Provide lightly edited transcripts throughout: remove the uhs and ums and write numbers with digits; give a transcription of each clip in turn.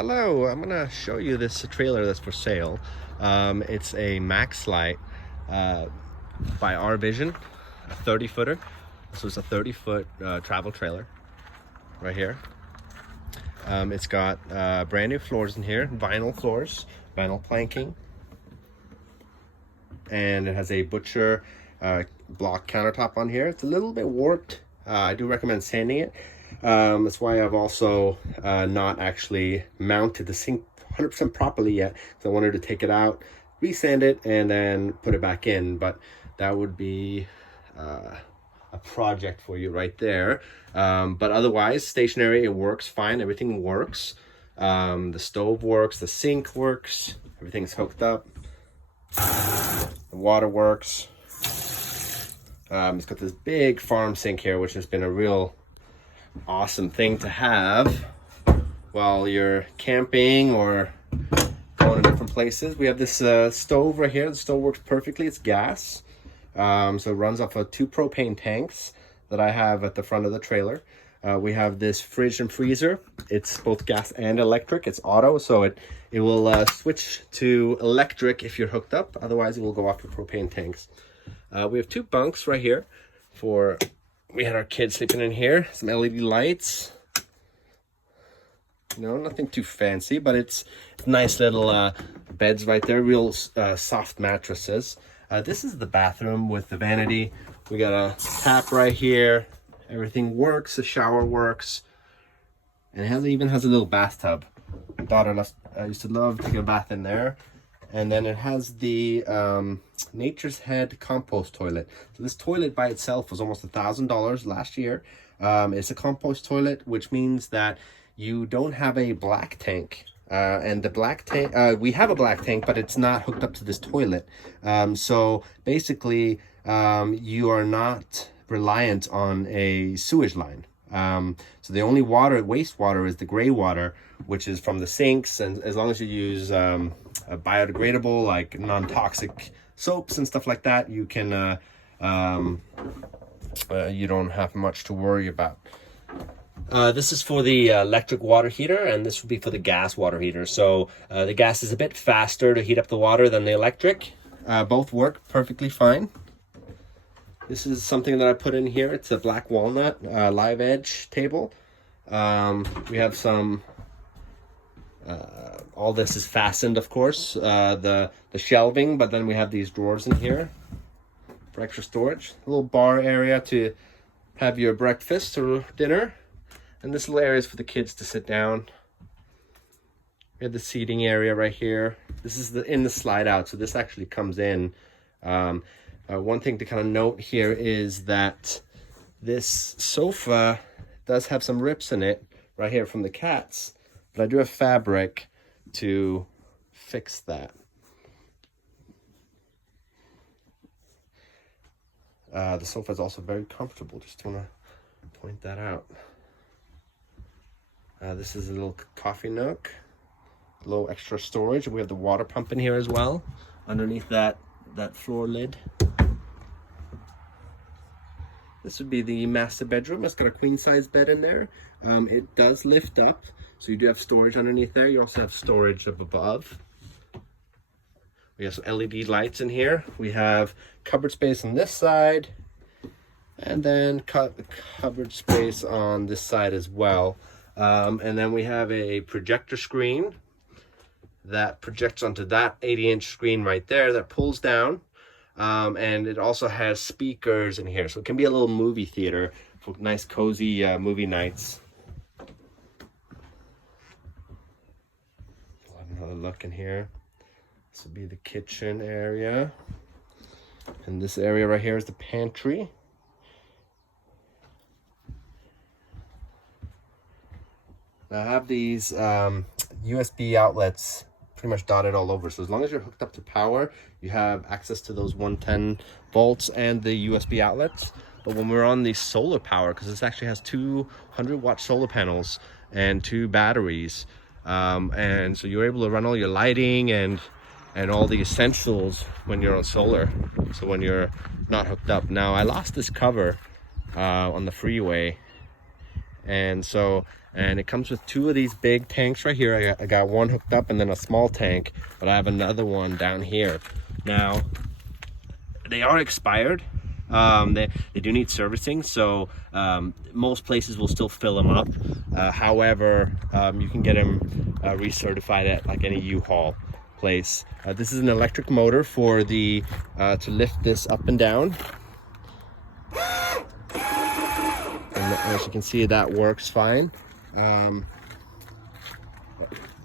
Hello, I'm gonna show you this trailer that's for sale. It's a Max Light by Our Vision, a 30 footer. So it's a 30-foot travel trailer right here. It's got brand new floors in here, vinyl floors, vinyl planking, and it has a butcher block countertop on here. It's a little bit warped. I do recommend sanding it. That's why I've also not actually mounted the sink 100% properly yet, because I wanted to take it out, resand it, and then put it back in. But that would be a project for you right there. But otherwise, stationary, it works fine. Everything works. The stove works, the sink works, everything's hooked up. The water works. It's got this big farm sink here, which has been a real awesome thing to have while you're camping or going to different places. We have this stove right here. The stove works perfectly. It's gas. So it runs off of 2 propane tanks that I have at the front of the trailer. We have this fridge and freezer. It's both gas and electric. It's auto, so it will switch to electric if you're hooked up. Otherwise, it will go off your propane tanks. We have 2 bunks right here for... We had our kids sleeping in here. Some LED lights. You know, nothing too fancy, but it's nice little beds right there. Real soft mattresses. This is the bathroom with the vanity. We got a tap right here. Everything works. The shower works. And it even has a little bathtub. My daughter used to love taking a bath in there. And then it has the Nature's Head compost toilet. So this toilet by itself was almost $1,000 last year. It's a compost toilet, which means that you don't have a black tank. And the black tank, we have a black tank, but it's not hooked up to this toilet. So basically, you are not reliant on a sewage line. So the only wastewater is the gray water, which is from the sinks. And as long as you use a biodegradable, like non-toxic soaps and stuff like that, you can you don't have much to worry about. This is for the electric water heater, and this would be for the gas water heater. So the gas is a bit faster to heat up the water than the electric. Both work perfectly fine. This is something that I put in here. It's a black walnut live edge table. We have some... all this is fastened, of course, the shelving, but then we have these drawers in here for extra storage. A little bar area to have your breakfast or dinner. And this little area is for the kids to sit down. We have the seating area right here. This is in the slide out, so this actually comes in. One thing to kind of note here is that this sofa does have some rips in it right here from the cats. But I do have fabric to fix that. The sofa is also very comfortable. Just want to point that out. This is a little coffee nook. A little extra storage. We have the water pump in here as well. Underneath that floor lid. This would be the master bedroom. It's got a queen size bed in there. It does lift up. So you do have storage underneath there. You also have storage up above. We have some LED lights in here. We have cupboard space on this side. And then cupboard space on this side as well. And then we have a projector screen that projects onto that 80-inch screen right there that pulls down. And it also has speakers in here. So it can be a little movie theater for nice cozy movie nights. Another look in here. This would be the kitchen area, and this area right here is the pantry. Now I have these USB outlets pretty much dotted all over, so as long as you're hooked up to power, you have access to those 110 volts and the USB outlets. But when we're on the solar power, because this actually has 200-watt solar panels and 2 batteries, and so you're able to run all your lighting and all the essentials when you're on solar, so when you're not hooked up. Now I lost this cover on the freeway, and so And it comes with two of these big tanks right here. I got one hooked up and then a small tank, but I have another one down here. Now, they are expired. They do need servicing, so most places will still fill them up. However, you can get them recertified at like any U-Haul place. This is an electric motor for the to lift this up and down. And as you can see, that works fine.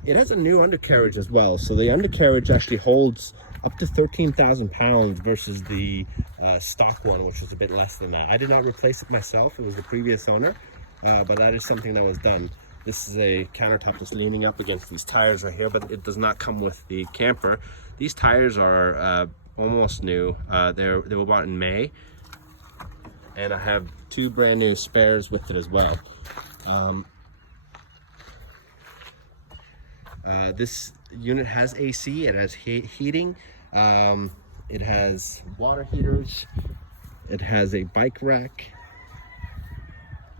It has a new undercarriage as well, so the undercarriage actually holds up to 13,000 pounds versus the stock one, which was a bit less than that. I did not replace it myself, it was the previous owner, but that is something that was done. This is a countertop that's leaning up against these tires right here, but it does not come with the camper. These tires are almost new. They were bought in May, and I have two brand new spares with it as well. This unit has AC, it has heating, it has water heaters, it has a bike rack,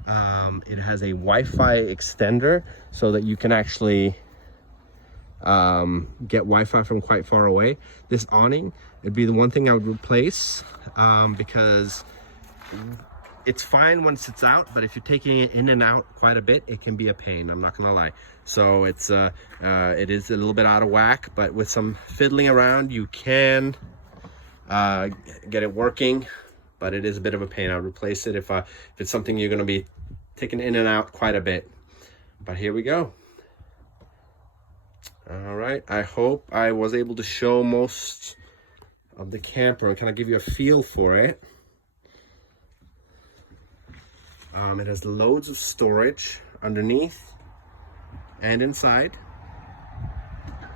it has a Wi-Fi extender so that you can actually get Wi-Fi from quite far away. This awning, it'd be the one thing I would replace, because it's fine once it's out, but if you're taking it in and out quite a bit, it can be a pain, I'm not gonna lie. So it is a little bit out of whack, but with some fiddling around, you can get it working, but it is a bit of a pain. I'll replace it if it's something you're gonna be taking in and out quite a bit. But here we go. All right, I hope I was able to show most of the camper and kind of give you a feel for it. It has loads of storage underneath and inside.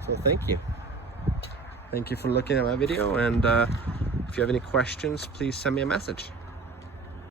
So thank you. Thank you for looking at my video, and if you have any questions, please send me a message.